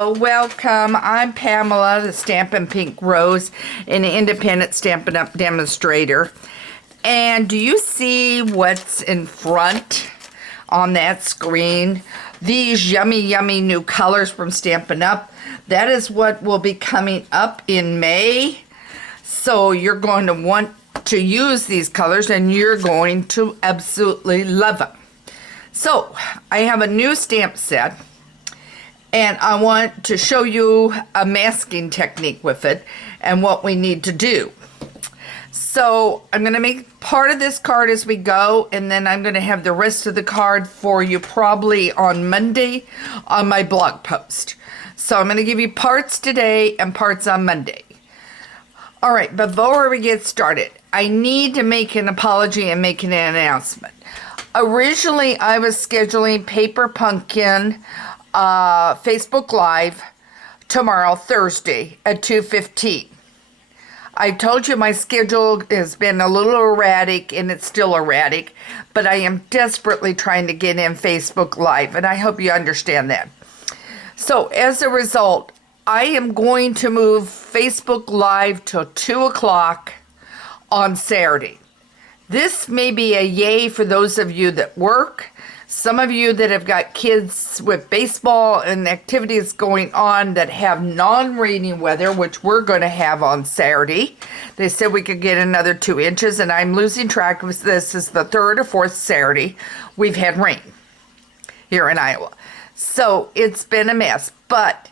Welcome. I'm Pamela, the Stampin' Pink Rose, an independent Stampin' Up! Demonstrator. And do you see what's in front on that screen? These yummy new colors from Stampin' Up! That is what will be coming up in May. So you're going to want to use these colors and you're going to absolutely love them. So I have a new stamp set. And I want to show you a masking technique with it and what we need to do. So I'm going to make part of this card as we go, and then I'm going to have the rest of the card for you probably on Monday on my blog post. So I'm going to give you parts today and parts on Monday. All right, before we get started, I need to make an apology and make an announcement. Originally, I was scheduling Paper Pumpkin Facebook Live tomorrow, Thursday at 2:15. I told you my schedule has been a little erratic, and it's still erratic, but I am desperately trying to get in Facebook Live, and I hope you understand that. So as a result, I am going to move Facebook Live till 2 o'clock on Saturday. This may be a yay for those of you that work. Some of you that have got kids with baseball and activities going on that have non-raining weather, which we're going to have on Saturday. They said we could get another 2 inches, and I'm losing track of this. Is the third or fourth Saturday we've had rain here in Iowa. So it's been a mess, but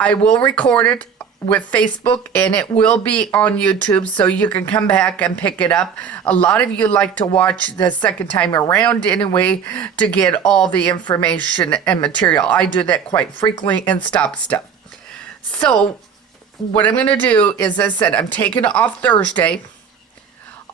I will record it with Facebook, and it will be on YouTube, so you can come back and pick it up. A lot of you like to watch the second time around anyway to get all the information and material. I do that quite frequently and stop stuff. So what I'm going to do is, as I said, I'm taking it off Thursday.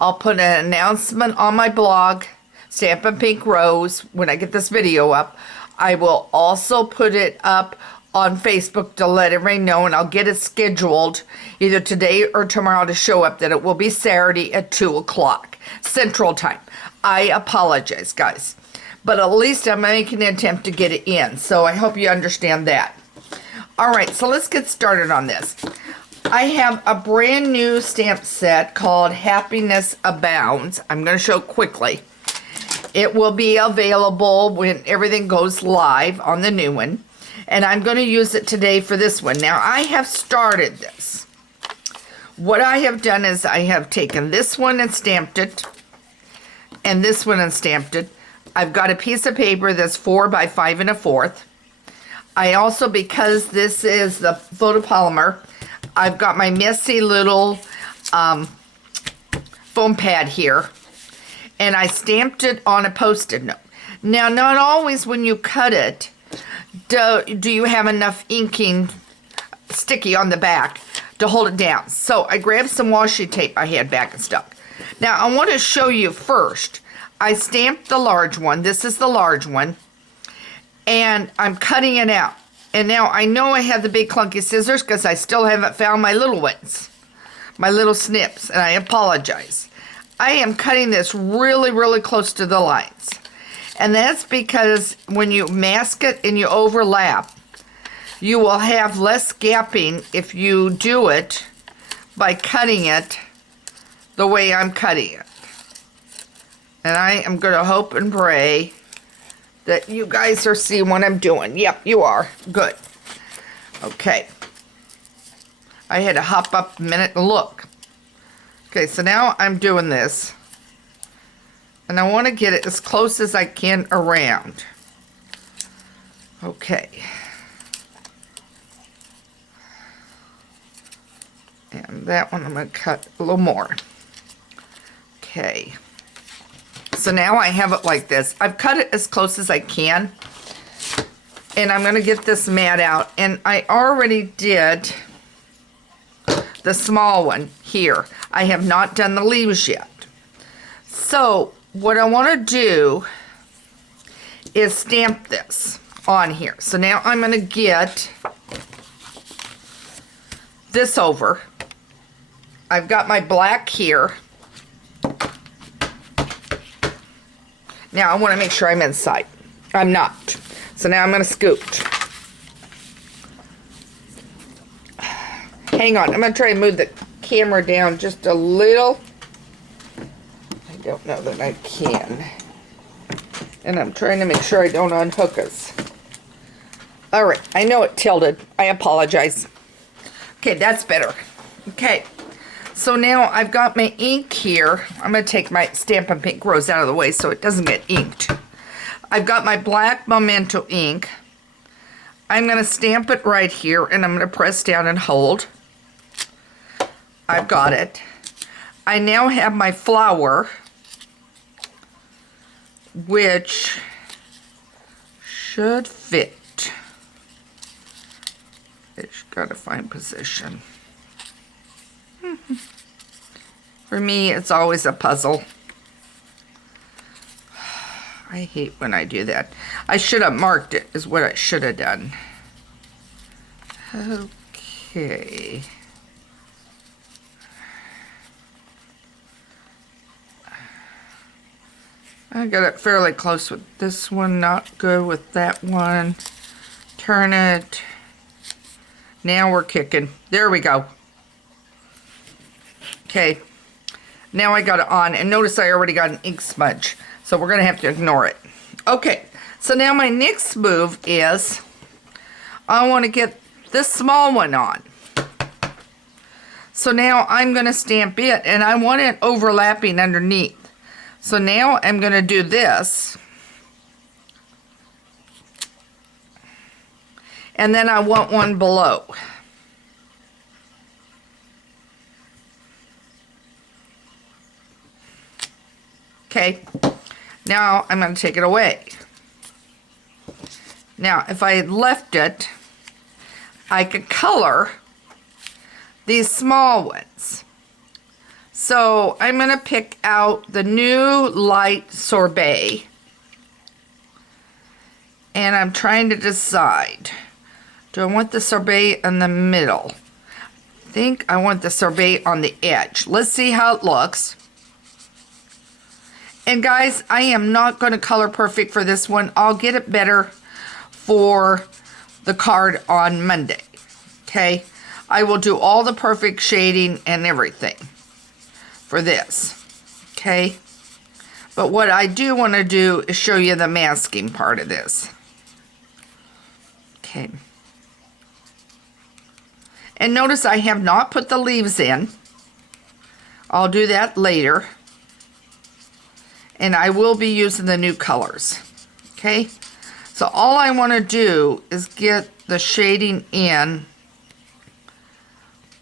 I'll put an announcement on my blog, Stampin' Pink Rose, when I get this video up. I will also put it up on Facebook to let everybody know, and I'll get it scheduled either today or tomorrow to show up that it will be Saturday at 2 o'clock Central Time. I apologize, guys, but at least I'm making an attempt to get it in, so I hope you understand that. All right, so let's get started on this. I have a brand new stamp set called Happiness Abounds. I'm going to show quickly. It will be available when everything goes live on the new one. And I'm going to use it today for this one. Now, I have started this. What I have done is I have taken this one and stamped it, and this one and stamped it. I've got a piece of paper that's 4 by 5 1/4. I also, because this is the photopolymer, I've got my messy little foam pad here, and I stamped it on a Post-it note. Now, not always when you cut it, do you have enough inking sticky on the back to hold it down. So I grabbed some washi tape I had back and stuck. Now I want to show you first. I stamped the large one. This is the large one. And I'm cutting it out. And now I know I have the big clunky scissors because I still haven't found my little ones. My little snips. And I apologize. I am cutting this really close to the lines. And that's because when you mask it and you overlap, you will have less gapping if you do it by cutting it the way I'm cutting it. And I am going to hope and pray that you guys are seeing what I'm doing. Yep, you are. Good. Okay. I had to hop up a minute and look. Okay, so now I'm doing this. And I want to get it as close as I can around. Okay. And that one I'm going to cut a little more. Okay. So now I have it like this. I've cut it as close as I can. And I'm going to get this mat out. And I already did the small one here. I have not done the leaves yet. So what I want to do is stamp this on here. So now I'm going to get this over. I've got my black here. Now I want to make sure I'm inside. I'm not. So now I'm going to scoot. Hang on, I'm going to try and move the camera down just a little. I don't know that I can. And I'm trying to make sure I don't unhook us. All right, I know it tilted. I apologize. Okay, that's better. Okay, so now I've got my ink here. I'm going to take my Stampin' Pink Rose out of the way so it doesn't get inked. I've got my black Memento ink. I'm going to stamp it right here, and I'm going to press down and hold. I've got it. I now have my flower, which should fit. It's got to find position. For me, it's always a puzzle. I hate when I do that. I should have marked it, is what I should have done. Okay. I got it fairly close with this one, not good with that one. Turn it. Now we're kicking. There we go. Okay. Now I got it on, and notice I already got an ink smudge, so we're gonna have to ignore it. Okay, so now my next move is I want to get this small one on. So now I'm gonna stamp it, and I want it overlapping underneath. So now I'm going to do this. And then I want one below. Okay. Now I'm going to take it away. Now if I had left it, I could color these small ones. So I'm going to pick out the new light sorbet, and I'm trying to decide, do I want the sorbet in the middle? I think I want the sorbet on the edge. Let's see how it looks. And guys, I am not going to color perfect for this one. I'll get it better for the card on Monday. Okay, I will do all the perfect shading and everything for this, okay? But what I do want to do is show you the masking part of this. Okay. And notice I have not put the leaves in. I'll do that later. And I will be using the new colors, okay? So all I want to do is get the shading in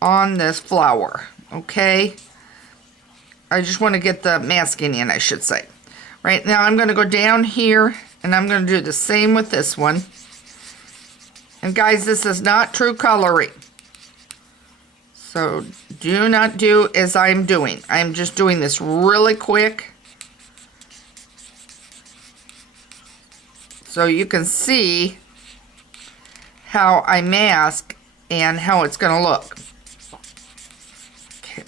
on this flower, okay? I just want to get the masking in, I should say. Right now I'm going to go down here, and I'm going to do the same with this one. And guys, this is not true coloring. So do not do as I'm doing. I'm just doing this really quick, so you can see how I mask and how it's going to look. Okay.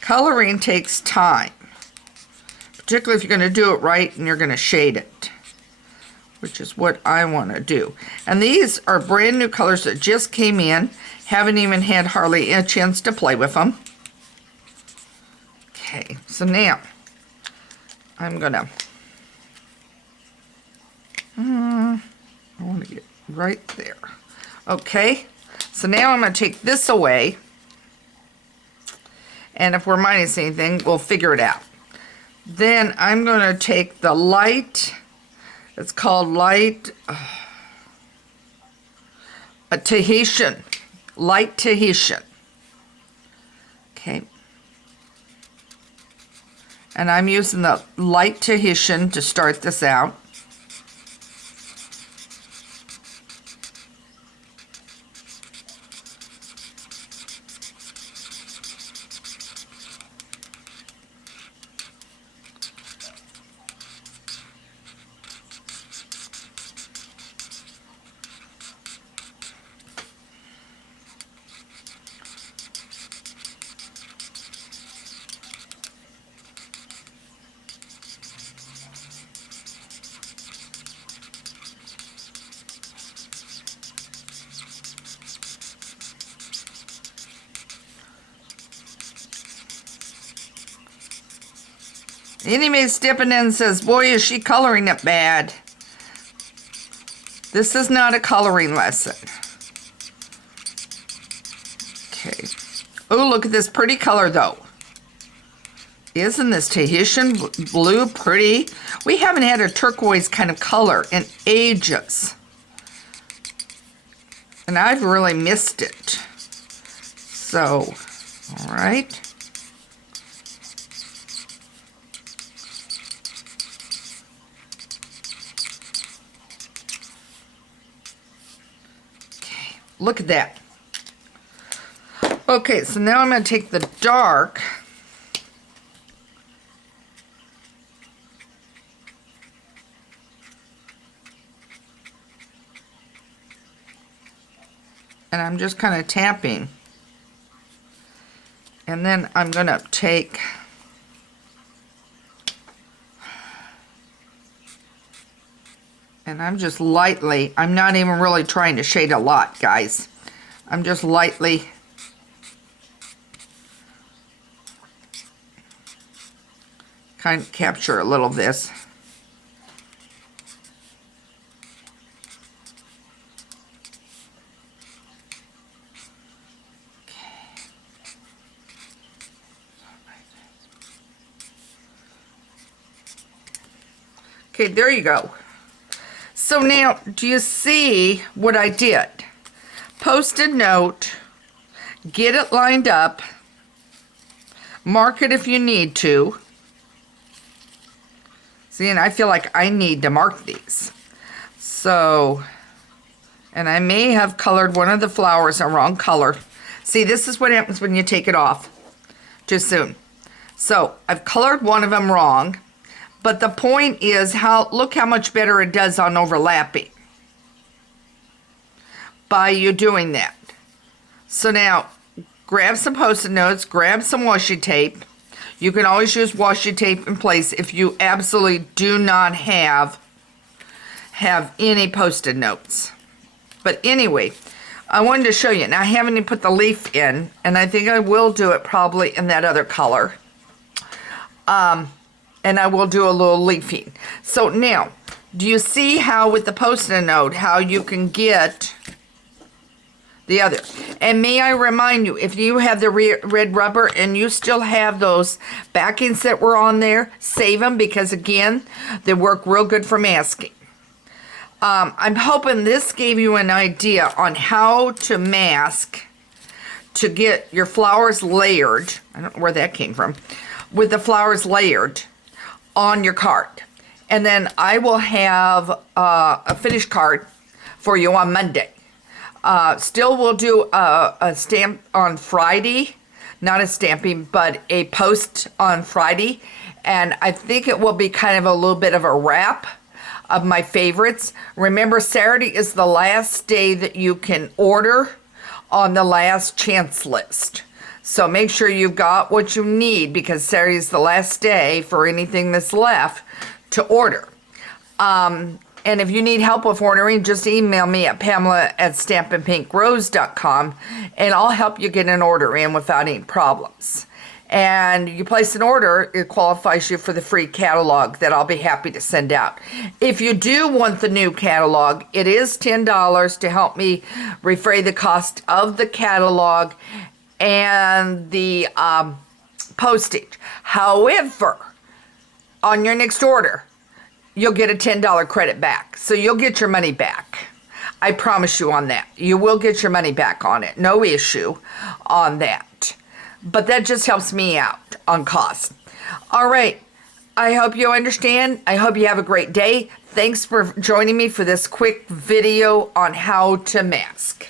Coloring takes time, particularly if you're going to do it right and you're going to shade it, which is what I want to do. And these are brand new colors that just came in. Haven't even had hardly a chance to play with them. Okay, so now I'm going to I want to get right there. Okay, so now I'm going to take this away, and if we're minus anything, we'll figure it out. Then I'm going to take the light, it's called light, a Tahitian, light Tahitian. Okay, and I'm using the light Tahitian to start this out. Anybody stepping in and says, boy, is she coloring it bad. This is not a coloring lesson. Okay. Oh, look at this pretty color, though. Isn't this Tahitian blue pretty? We haven't had a turquoise kind of color in ages. And I've really missed it. So, all right. Okay, look at that. Okay, so now I'm going to take the dark. And I'm just kind of tapping. And then I'm going to take and I'm just lightly, I'm not even really trying to shade a lot, guys. I'm just lightly kind of capture a little of this. Okay, there you go. So now, do you see what I did? Post-it note, get it lined up, mark it if you need to. See, and I feel like I need to mark these. So, and I may have colored one of the flowers a wrong color. See, this is what happens when you take it off too soon. So, I've colored one of them wrong. But the point is, look how much better it does on overlapping by you doing that. So now, grab some Post-it notes, grab some washi tape. You can always use washi tape in place if you absolutely do not have any Post-it notes. But anyway, I wanted to show you. Now, I haven't even put the leaf in, and I think I will do it probably in that other color. And I will do a little leafing. So now, do you see how with the Post-it note, how you can get the other? And may I remind you, if you have the red rubber and you still have those backings that were on there, save them because again, they work real good for masking. I'm hoping this gave you an idea on how to mask to get your flowers layered. I don't know where that came from. With the flowers layered on your card. And then I will have a finished card for you on Monday. Still we'll do a stamp on Friday, not a stamping, but a post on Friday. And I think it will be kind of a little bit of a wrap of my favorites. Remember, Saturday is the last day that you can order on the last chance list. So make sure you've got what you need because Saturday is the last day for anything that's left to order. And if you need help with ordering, just email me at Pamela@stampandpinkrose.com and I'll help you get an order in without any problems. And you place an order, it qualifies you for the free catalog that I'll be happy to send out. If you do want the new catalog, it is $10 to help me defray the cost of the catalog and the postage. However, on your next order, you'll get a $10 credit back. So you'll get your money back. I promise you on that. You will get your money back on it. No issue on that. But that just helps me out on cost. All right. I hope you understand. I hope you have a great day. Thanks for joining me for this quick video on how to mask.